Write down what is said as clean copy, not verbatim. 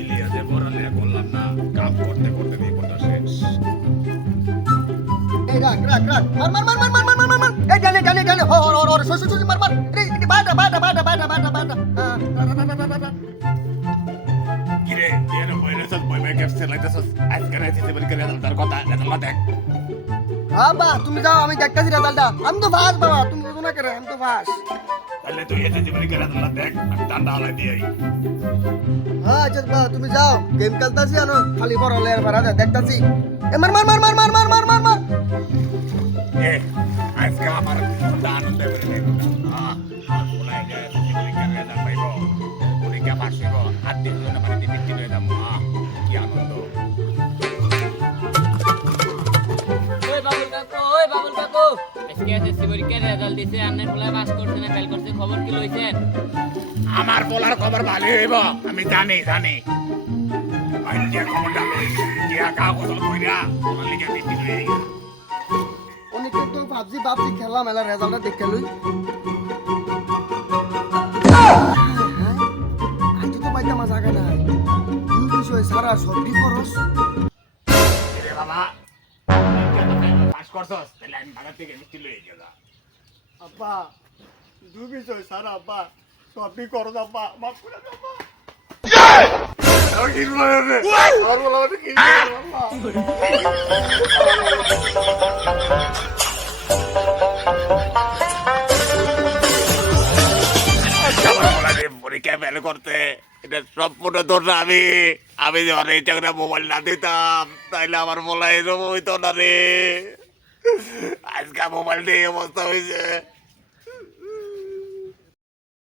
ইলিয়াসে পড়ালেখা করলাম না, কাম করতে করতে জীবনটা শেষ। এই রাখ রাখ রাখ মার মার মার মার মার মার মার মার মার এই ডালে ডালে ডালে হো হো হো সসু সসু মার মার এই বাটা বাটা বাটা বাটা বাটা বাটা কিরে তুই এর বইরে সব বই বই ক্যাপসে লাইতেছস, আজকে রাতে জীবন করে তার কথা রেজাল্ট দেখ। বাবা তুমি যাও আমি দেখতাছি রেজাল্টটা আমি তো ফাস বাবা তুমি বুঝো না করে আমি তো ফাস তাহলে তুই এতে জীবন করে রেজাল্ট দেখ, আমি ঠান্ডা হলাই দিয়ে হ্যাঁ আচ্ছা বাবা তুমি যাও গেম খেলতাছি আনো খালি পড়লে আর মারা যায় দেখতাছি এ মার মার মার মার মার মার মার মার মার এ আজকে আমার আনন্দ করে দেখ। আর বলাই যায় জীবন করে রেজাল্ট পাইব, পরীক্ষা পাস হইব, আর দিন জন্য বাড়িতে বৃত্তি হয়ে যাবো। কি আনন্দ। ওই বাবুল কাকু আজকে এসএসসি পরীক্ষার রেজাল্ট দিছে, আন্নের পোলা পাস করছে না ফেল করছে, খবর কি লইছেন? আমার বলার খবর ভালো হইব, আমি জানি জানি। আজকে খবরটা লই গিয়া কাগজ কইরা ওনার লিগে বৃত্তি হয়ে গেল। অনেকে তো ভাবছি ভাবছি খেললাম এলা রেজাল্টটা দেখে লই আজ তো পাইতাম জায়গা নাই দুই বিষয় সারা সবই খরচ রে বাবা পাস করছস, তাহলে আমি বাজার থেকে বৃত্তি লই গেলাম। আব্বা দুই বিষয় সারা আব্বা সবই খরচ আব্বা মাফ করে দাও আব্বা আর বলা মানে কি আব্বা পরীক্ষা ফেল করতে এটা সম্পূর্ণ দোষ আমি। আমি যখন এই চাকরি মোবাইল না দিতাম তাইলে আমার বলা এরকম হইতো না রে। আজকে মোবাইল দিয়ে অবস্থা হয়েছে।